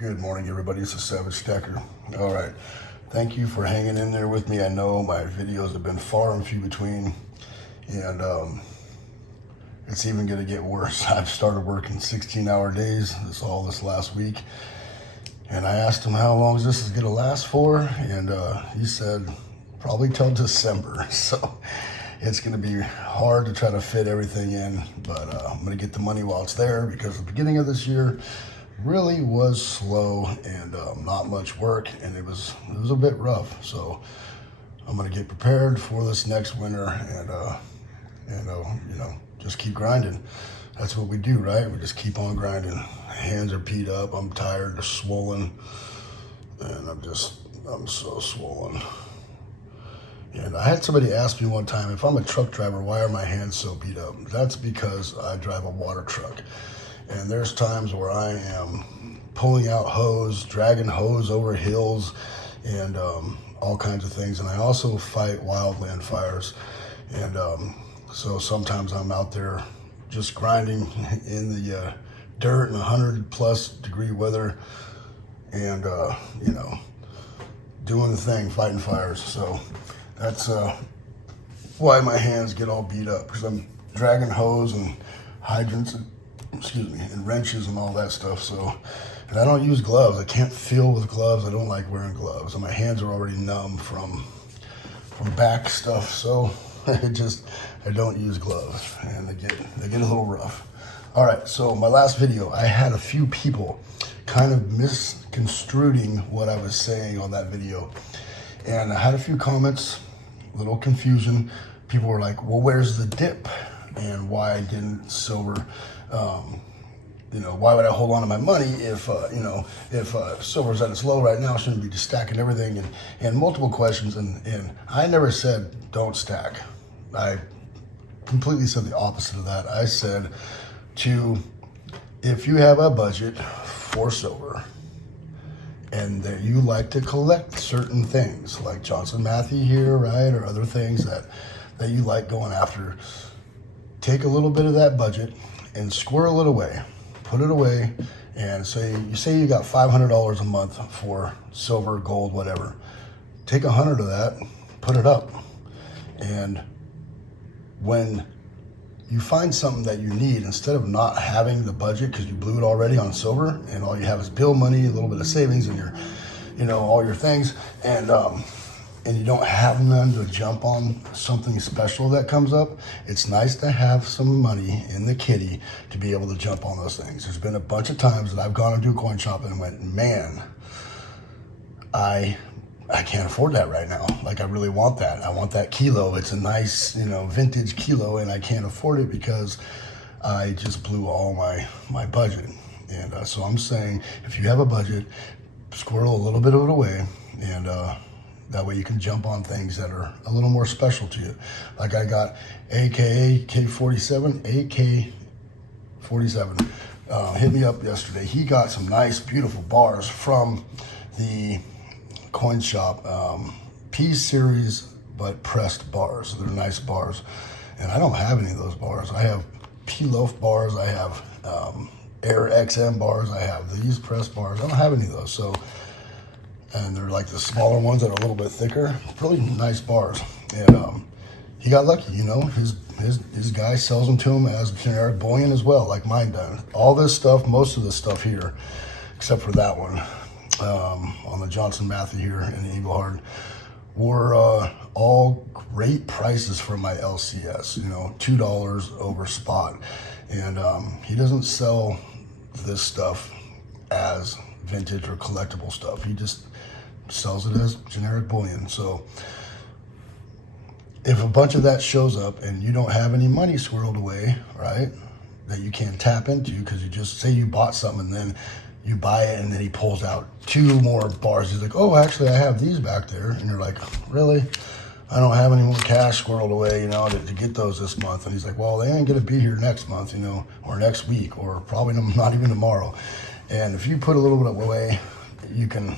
Good morning, everybody. It's a Savage Stacker. All right. Thank you for hanging in there with me. I know my videos have been far and few between, and it's even going to get worse. I've started working 16-hour days this last week, and I asked him how long this is going to last for, and he said probably till December. So it's going to be hard to try to fit everything in, but I'm going to get the money while it's there, because the beginning of this year really was slow and not much work, and it was a bit rough. So I'm gonna get prepared for this next winter and just keep grinding. That's what we do, right? We just keep on grinding. Hands are beat up. I'm tired. They're swollen, and I'm so swollen. And I had somebody ask me one time, if I'm a truck driver, why are my hands so beat up? That's because I drive a water truck. And there's times where I am pulling out hose, dragging hose over hills, and all kinds of things. And I also fight wildland fires. And so sometimes I'm out there just grinding in the dirt in 100+ degree weather, and doing the thing, fighting fires. So that's why my hands get all beat up, because I'm dragging hose and hydrants and wrenches and all that stuff. So, and I don't use gloves. I can't feel with gloves. I don't like wearing gloves, and my hands are already numb from back stuff. So I don't use gloves, and they get a little rough. All right, so my last video, I had a few people kind of misconstruing what I was saying on that video, and I had a few comments, a little confusion. People were like, well, where's the dip, and why didn't silver, why would I hold on to my money if silver's at its low right now? Shouldn't be just stacking everything, and multiple questions. And I never said don't stack. I completely said the opposite of that. I said if you have a budget for silver and that you like to collect certain things like Johnson Matthey here, right, or other things that you like going after, take a little bit of that budget and squirrel it away, put it away, and say you got $500 a month for silver, gold, whatever. Take 100 of that, put it up, and when you find something that you need, instead of not having the budget because you blew it already on silver, and all you have is bill money, a little bit of savings, and all your things, and you don't have none to jump on something special that comes up, it's nice to have some money in the kitty to be able to jump on those things. There's been a bunch of times that I've gone into a coin shop and went, man, I can't afford that right now. Like, I really want that. I want that kilo. It's a nice, vintage kilo, and I can't afford it because I just blew all my budget. And so I'm saying, if you have a budget, squirrel a little bit of it away, and that way you can jump on things that are a little more special to you. Like I got AKA K47, AK47, hit me up yesterday. He got some nice, beautiful bars from the coin shop, P series, but pressed bars. They're nice bars. And I don't have any of those bars. I have P loaf bars. I have Air XM bars. I have these pressed bars. I don't have any of those. So, and they're like the smaller ones that are a little bit thicker. Really nice bars. And he got lucky, his guy sells them to him as generic bullion as well, like mine done. All this stuff, most of the stuff here, except for that one, on the Johnson Matthey here in the Eagle Heart, were all great prices for my LCS, $2 over spot. And he doesn't sell this stuff as vintage or collectible stuff. He just sells it as generic bullion. So if a bunch of that shows up and you don't have any money squirreled away, right, that you can't tap into, because you just say you bought something and then you buy it and then he pulls out 2 more bars. He's like, oh, actually I have these back there. And you're like, really? I don't have any more cash squirreled away, to get those this month. And he's like, well, they ain't gonna be here next month, or next week, or probably not even tomorrow. And if you put a little bit away, you can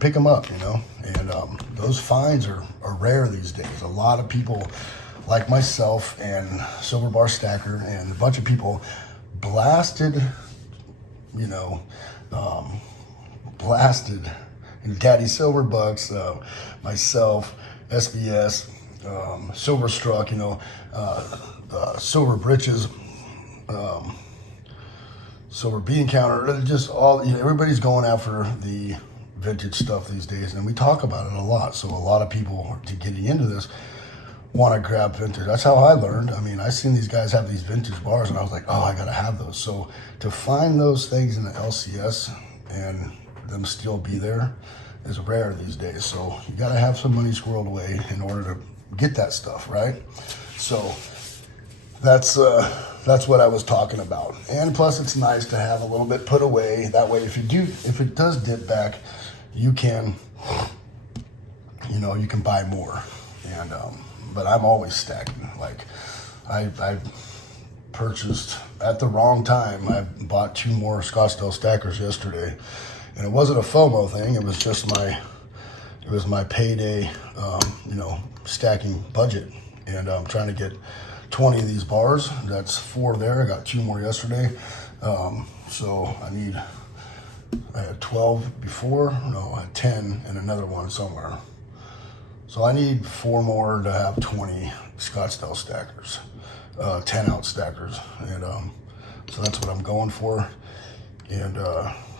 pick them up, and those finds are rare these days. A lot of people like myself and Silver Bar Stacker and a bunch of people blasted blasted. And Daddy Silver Bucks, myself, SBS, Silver Struck, Silver Britches, Silver Bean Counter, just all, everybody's going after the vintage stuff these days, and we talk about it a lot. So a lot of people to getting into this want to grab vintage. That's how I learned. I mean, I seen these guys have these vintage bars, and I was like, oh, I gotta have those. So to find those things in the LCS and them still be there is rare these days. So you gotta have some money squirreled away in order to get that stuff, right? So that's what I was talking about. And plus, it's nice to have a little bit put away. That way, if it does dip back, you can buy more. And but I'm always stacking. Like I purchased at the wrong time. I bought 2 more Scottsdale stackers yesterday, and it wasn't a FOMO thing. It was just my payday, stacking budget, and I'm trying to get 20 of these bars. That's 4 there. I got 2 more yesterday. So I had 12 before. No, I had 10 and another one somewhere. So I need 4 more to have 20 Scottsdale stackers, 10 ounce stackers. And so that's what I'm going for. And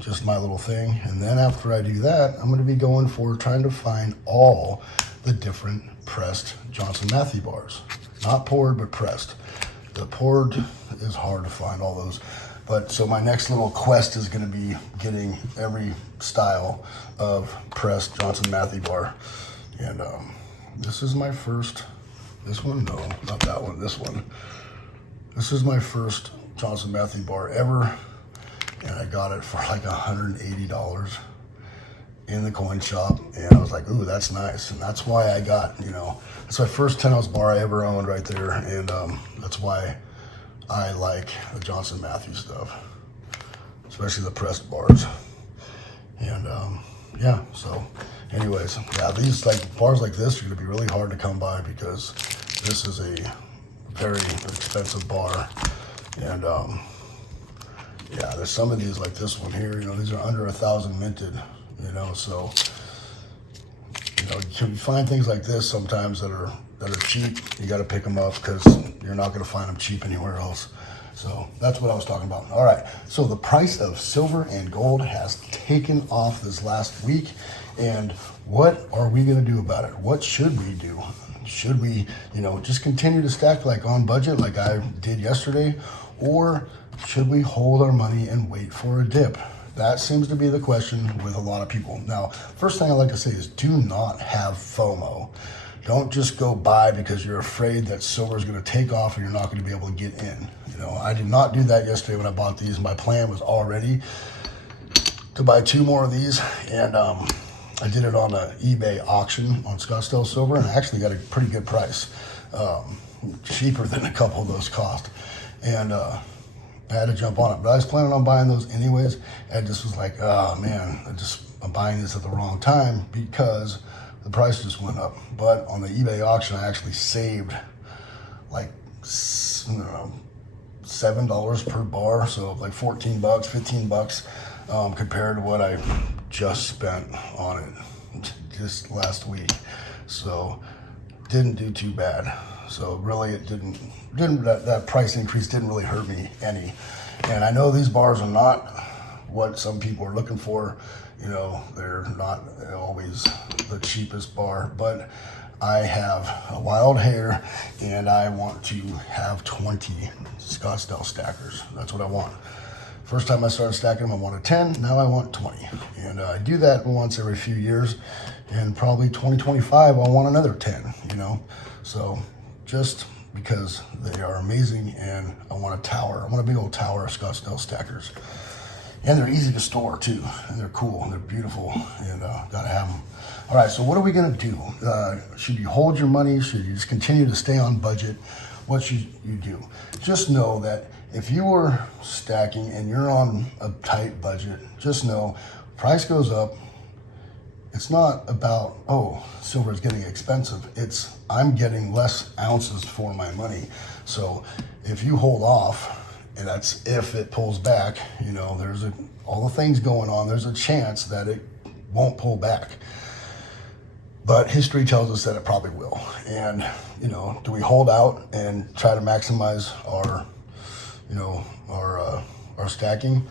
just my little thing. And then after I do that, I'm going to be going for trying to find all the different pressed Johnson Matthey bars. Not poured, but pressed. The poured is hard to find all those. But so my next little quest is going to be getting every style of pressed Johnson Matthey bar. And this is my first, this one, no, not that one, this one. This is my first Johnson Matthey bar ever. And I got it for like $180 in the coin shop, and I was like, ooh, that's nice. And that's why I got, that's my first 10 ounce bar I ever owned right there. And that's why I like the Johnson Matthey stuff, especially the pressed bars. And yeah, so anyways, yeah, these bars like this are gonna be really hard to come by because this is a very expensive bar. And yeah, there's some of these like this one here, these are under 1,000 minted. So you can find things like this sometimes that are cheap. You got to pick them up because you're not going to find them cheap anywhere else. So that's what I was talking about. All right, so the price of silver and gold has taken off this last week, and what are we going to do about it? What should we do? Should we just continue to stack like on budget like I did yesterday, or should we hold our money and wait for a dip? That seems to be the question with a lot of people. Now, first thing I like to say is do not have FOMO. Don't just go buy because you're afraid that silver is going to take off and you're not going to be able to get in. I did not do that yesterday when I bought these. My plan was already to buy 2 more of these, and I did it on an eBay auction on Scottsdale Silver, and I actually got a pretty good price, cheaper than a couple of those cost. And I had to jump on it, but I was planning on buying those anyways. And just was like, oh man, I'm buying this at the wrong time because the price just went up. But on the eBay auction, I actually saved like $7 per bar, so like $14, $15 compared to what I just spent on it just last week. So didn't do too bad. So really, it didn't that price increase didn't really hurt me any. And I know these bars are not what some people are looking for. They're not always the cheapest bar, but I have a wild hair and I want to have 20 Scottsdale stackers. That's what I want. First time I started stacking them, I wanted 10. Now I want 20. And I do that once every few years. And probably 2025, I'll want another 10, So just because they are amazing, and I want a tower. I want a big old tower of Scottsdale stackers. And they're easy to store too, and they're cool, and they're beautiful, and gotta have them. All right, so what are we gonna do? Should you hold your money? Should you just continue to stay on budget? What should you do? Just know that if you are stacking and you're on a tight budget, just know price goes up. It's not about, oh, silver is getting expensive. I'm getting less ounces for my money. So if you hold off And that's if it pulls back. You know, all the things going on, there's a chance that it won't pull back. But history tells us that it probably will. And, you know, do we hold out and try to maximize our, you know, our stacking?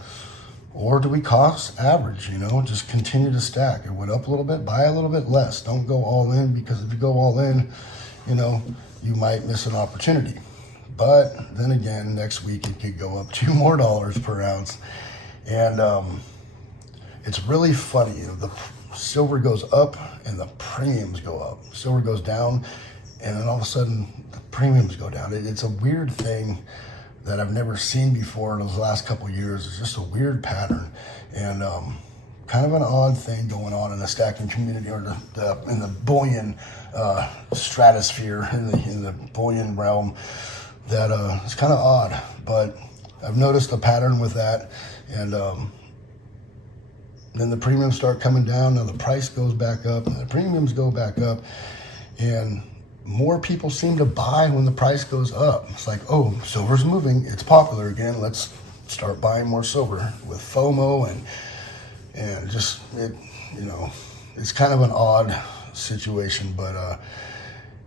Or do we cost average, you know, just continue to stack? It went up a little bit, buy a little bit less. Don't go all in, because if you go all in, you know, you might miss an opportunity. But then again, next week it could go up $2 more per ounce. And it's really funny. You know, the silver goes up and the premiums go up. Silver goes down and then all of a sudden the premiums go down. It's a weird thing that I've never seen before in those last couple of years. It's just a weird pattern, and kind of an odd thing going on in the stacking community, or in the bullion stratosphere, in the bullion realm. That it's kind of odd, but I've noticed a pattern with that, and then the premiums start coming down. Now the price goes back up, and the premiums go back up, and more people seem to buy when the price goes up. It's like, oh, silver's moving, it's popular again, let's start buying more silver, with FOMO and just, it, you know, it's kind of an odd situation. But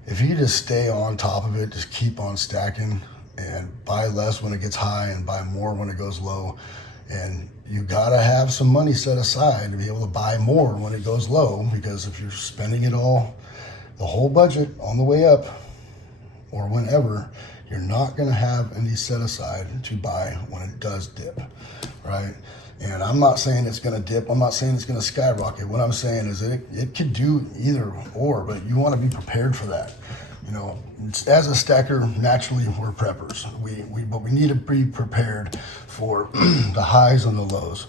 if you just stay on top of it, just keep on stacking and buy less when it gets high and buy more when it goes low. And you gotta have some money set aside to be able to buy more when it goes low, because if you're spending it all, the whole budget on the way up or whenever, you're not going to have any set aside to buy when it does dip, right? And I'm not saying it's going to dip. I'm not saying it's going to skyrocket. What I'm saying is it could do either or, but you want to be prepared for that. You know, as a stacker, naturally we're preppers. But we need to be prepared for the highs and the lows.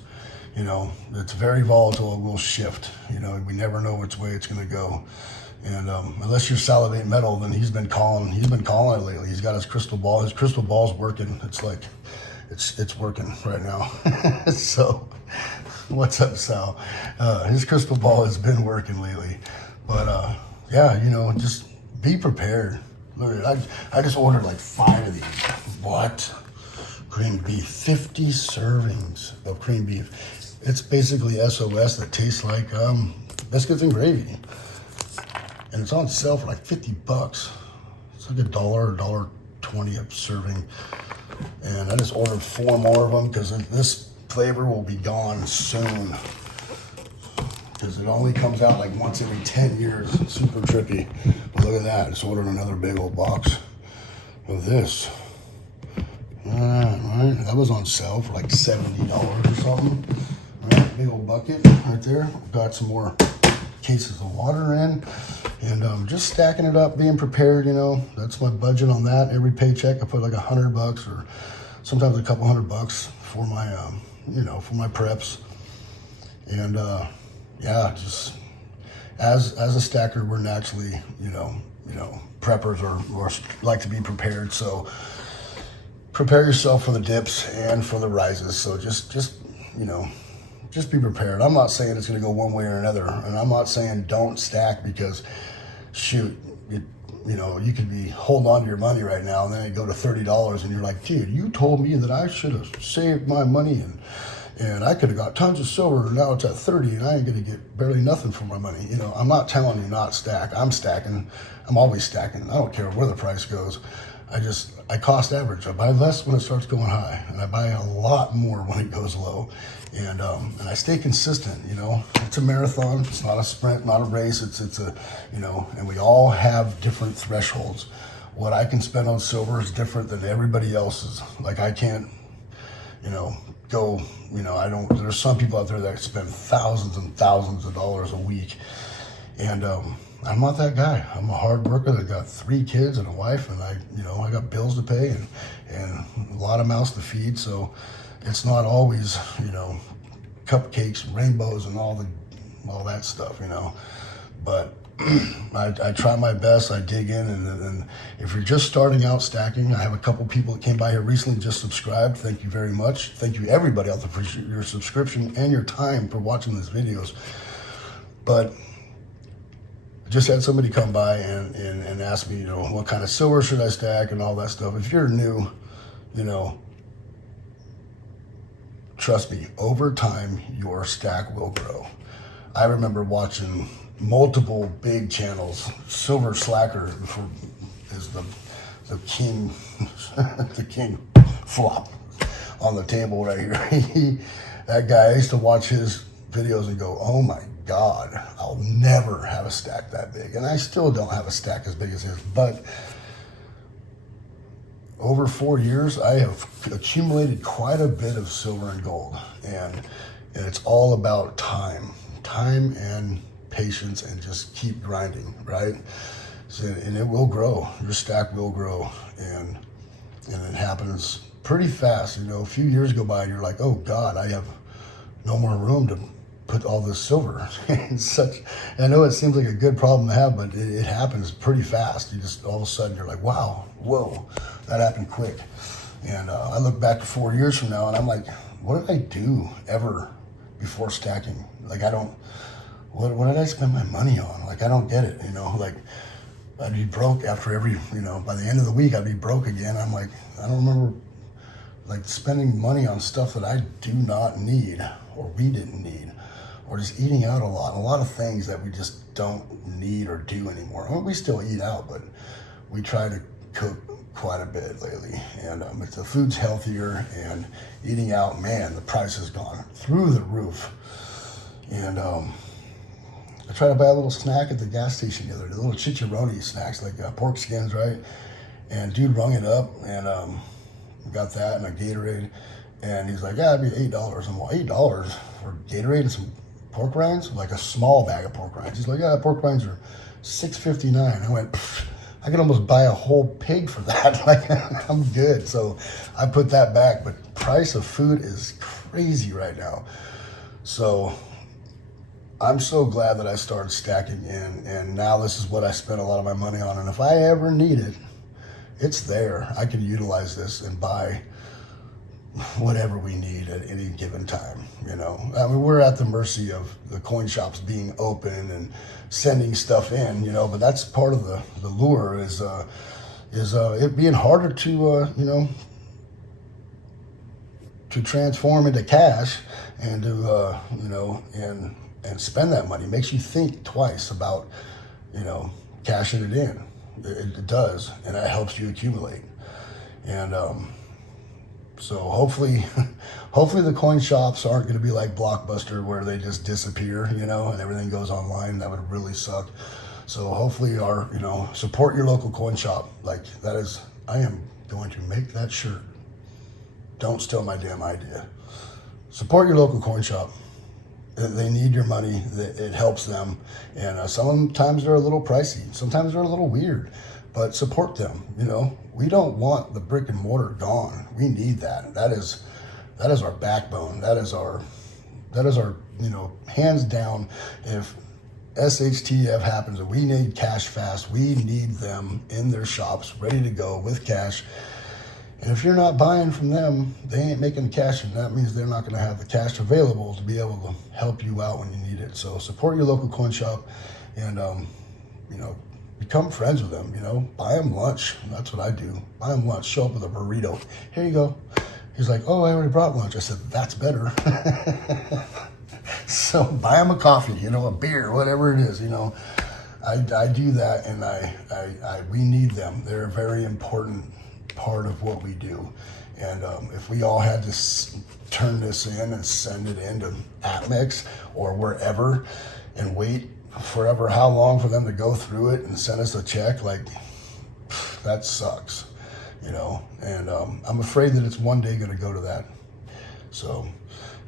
You know, it's very volatile. It will shift. You know, we never know which way it's going to go. And unless you're Salivate Metal, then he's been calling it lately. He's got his crystal ball. His crystal ball's working. It's like, it's working right now. So, what's up, Sal? His crystal ball has been working lately. But yeah, you know, just be prepared. Look, I just ordered like 5 of these. What? Cream beef. 50 servings of cream beef. It's basically SOS that tastes like biscuits and gravy. And it's on sale for like $50. It's like $1 or $1.20 a serving. And I just ordered 4 more of them because this flavor will be gone soon. Because it only comes out like once every 10 years. It's super trippy. But look at that. I just ordered another big old box of this. Right. That was on sale for like $70 or something. Right, big old bucket right there. Got some more cases of water in, and just stacking it up, being prepared. You know, that's my budget on that. Every paycheck I put like $100 or sometimes a couple $100 for my you know, for my preps. And yeah, just as a stacker, we're naturally you know preppers, or like to be prepared. So prepare yourself for the dips and for the rises. So just you know, just be prepared. I'm not saying it's going to go one way or another, and I'm not saying don't stack, because shoot, you know, you could be holding on to your money right now and then it go to $30 and you're like, dude, you told me that I should have saved my money and I could have got tons of silver, and now it's at 30 and I ain't going to get barely nothing for my money. You know, I'm not telling you not stack. I'm stacking. I'm always stacking. I don't care where the price goes. I cost average. I buy less when it starts going high, and I buy a lot more when it goes low. And I stay consistent. You know, it's a marathon. It's not a sprint, not a race. It's a, you know, and we all have different thresholds. What I can spend on silver is different than everybody else's. Like I can't, you know, go, you know, I don't, there's some people out there that spend thousands and thousands of dollars a week. And I'm not that guy. I'm a hard worker that got 3 kids and a wife, and I got bills to pay and a lot of mouths to feed. So it's not always, you know, cupcakes, rainbows, and all that stuff, you know. But I try my best. I dig in, and if you're just starting out stacking, I have a couple people that came by here recently, just subscribed. Thank you very much. Thank you everybody out there for your subscription and your time for watching these videos. But I just had somebody come by and ask me, you know, what kind of silver should I stack and all that stuff. If you're new, you know, trust me, over time, your stack will grow. I remember watching multiple big channels. Silver Slacker is the king, the king flop on the table right here. That guy, I used to watch his videos and go, oh my God, I'll never have a stack that big. And I still don't have a stack as big as his, but over 4 years, I have accumulated quite a bit of silver and gold. And it's all about time and patience, and just keep grinding, right? So, and it will grow. Your stack will grow. And it happens pretty fast. You know, a few years go by and you're like, oh God, I have no more room to put all this silver. I know it seems like a good problem to have, but it happens pretty fast. You just, all of a sudden you're like, wow, whoa, that happened quick. And I look back to 4 years from now and I'm like, what did I do ever before stacking? Like, what did I spend my money on? Like, I don't get it, you know, like I'd be broke after every, you know, by the end of the week, I'd be broke again. I'm like, I don't remember like spending money on stuff that I do not need, or we didn't need, or just eating out a lot of things that we just don't need or do anymore. I mean, we still eat out, but we try to cook quite a bit lately, and the food's healthier, and eating out, man, the price has gone through the roof. And I tried to buy a little snack at the gas station the other day, little chicharroni snacks, like pork skins, right? And dude rung it up, and got that and a Gatorade, and he's like, yeah, it'd be $8. I'm like, $8 for Gatorade and some pork rinds? Like a small bag of pork rinds. He's like, yeah, pork rinds are $6.59. I went, I could almost buy a whole pig for that. Like, I'm good. So I put that back, but price of food is crazy right now. So I'm so glad that I started stacking in, and now this is what I spend a lot of my money on. And if I ever need it, it's there. I can utilize this and buy whatever we need at any given time, you know. I mean, we're at the mercy of the coin shops being open and sending stuff in, you know, but that's part of the lure is it being harder to, you know, to transform into cash and to, you know, and spend that money. It makes you think twice about, you know, cashing it in. It does, and that helps you accumulate. And so hopefully the coin shops aren't going to be like Blockbuster, where they just disappear, you know, and everything goes online. That would really suck. So hopefully you know, support your local coin shop. Like, that is, I am going to make that shirt. Don't steal my damn idea. Support your local coin shop. They need your money. It helps them. And sometimes they're a little pricey. Sometimes they're a little weird, but support them. You know, we don't want the brick and mortar gone. We need that. That is our backbone. That is our, you know, hands down. If SHTF happens and we need cash fast, we need them in their shops ready to go with cash. And if you're not buying from them, they ain't making cash, and that means they're not going to have the cash available to be able to help you out when you need it. So support your local coin shop, and you know, become friends with them. You know, buy them lunch. That's what I do. Buy them lunch. Show up with a burrito. Here you go. He's like, oh, I already brought lunch. I said, that's better. So buy them a coffee. You know, a beer, whatever it is. You know, I do that, and we need them. They're a very important part of what we do. And if we all had to turn this in and send it into Atmex or wherever and wait forever how long for them to go through it and send us a check, like, that sucks, you know. And I'm afraid that it's one day going to go to that. So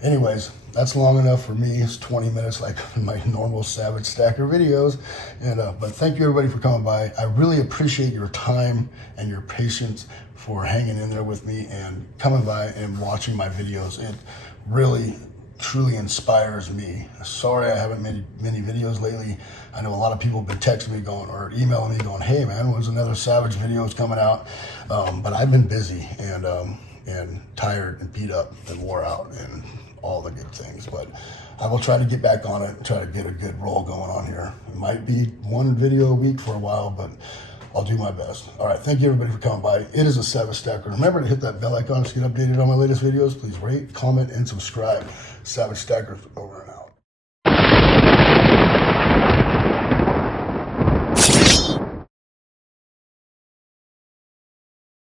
anyways, that's long enough for me. It's 20 minutes like my normal Savage Stacker videos. And but thank you everybody for coming by. I really appreciate your time and your patience for hanging in there with me and coming by and watching my videos. It really, truly inspires me. Sorry I haven't made many videos lately. I know a lot of people have been texting me going or emailing me going, hey man, when's another Savage videos coming out? But I've been busy and tired and beat up and wore out and all the good things, but I will try to get back on it and try to get a good roll going on here. It might be one video a week for a while, but I'll do my best. All right, thank you everybody for coming by. It is a Savage Stacker. Remember to hit that bell icon to get updated on my latest videos. Please rate, comment, and subscribe. Savage Stacker.